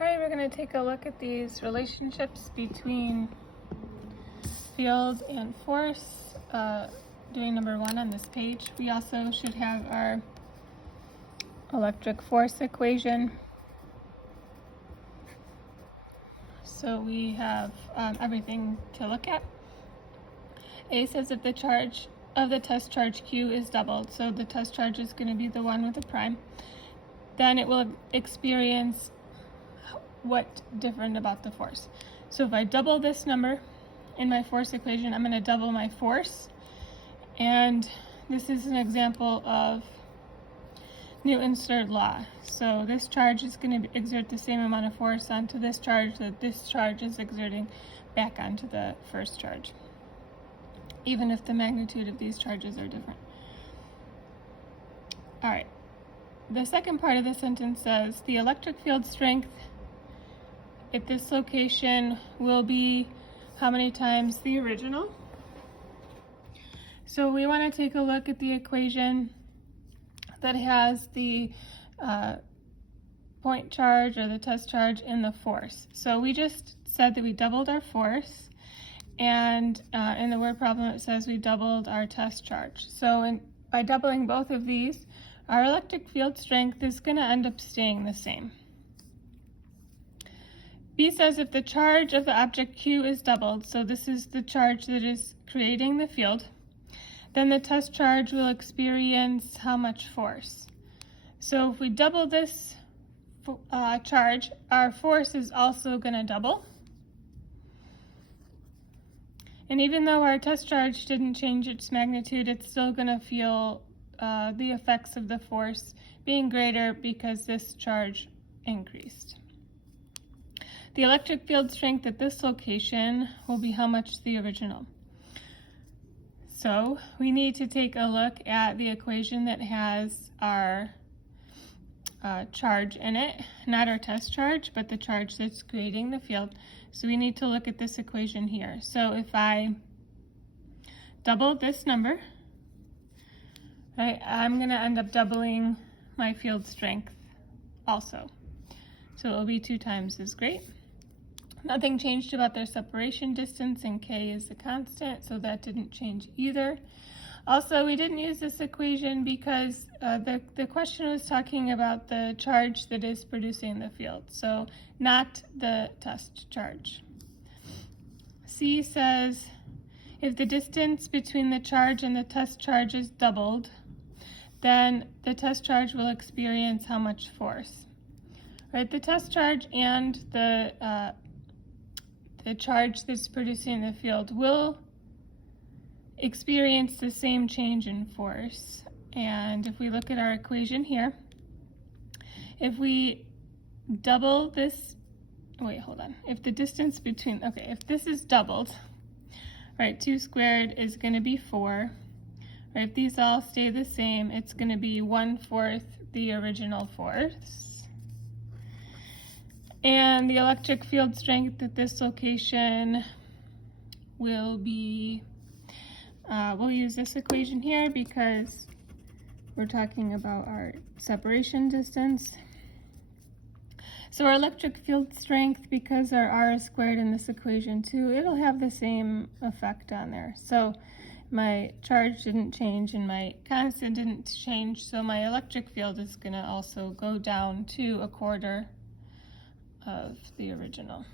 Alright, we're going to take a look at these relationships between field and force, doing number 1 on this page. We also should have our electric force equation. So we have everything to look at. A says if the charge of the test charge Q is doubled, so the test charge is going to be the one with the prime, then it will experience what different about the force. So if I double this number in my force equation, I'm going to double my force. And this is an example of Newton's third law. So this charge is going to exert the same amount of force onto this charge that this charge is exerting back onto the first charge, even if the magnitude of these charges are different. All right. The second part of the sentence says the electric field strength at this location will be how many times the original? So we want to take a look at the equation that has the point charge or the test charge in the force. So we just said that we doubled our force, and in the word problem it says we doubled our test charge. So by doubling both of these, our electric field strength is going to end up staying the same. B says if the charge of the object Q is doubled, so this is the charge that is creating the field, then the test charge will experience how much force? So if we double this charge, our force is also going to double. And even though our test charge didn't change its magnitude, it's still going to feel the effects of the force being greater because this charge increased. The electric field strength at this location will be how much the original. So we need to take a look at the equation that has our charge in it, not our test charge, but the charge that's creating the field. So we need to look at this equation here. So if I double this number, right, I'm going to end up doubling my field strength also. So it will be 2 times as great. Nothing changed about their separation distance, and K is the constant, so that didn't change either. Also, we didn't use this equation because the question was talking about the charge that is producing the field, so not the test charge. C says if the distance between the charge and the test charge is doubled, then the test charge will experience how much force? Right, the test charge and the charge that's producing the field will experience the same change in force. And if we look at our equation here, if we double this, if the distance between, if this is doubled, right, 2 squared is going to be 4. Right, if these all stay the same, it's going to be 1/4 the original force. And the electric field strength at this location will be, we'll use this equation here because we're talking about our separation distance. So our electric field strength, because our R is squared in this equation too, it'll have the same effect on there. So my charge didn't change and my constant didn't change, so my electric field is going to also go down to 1/4 of the original.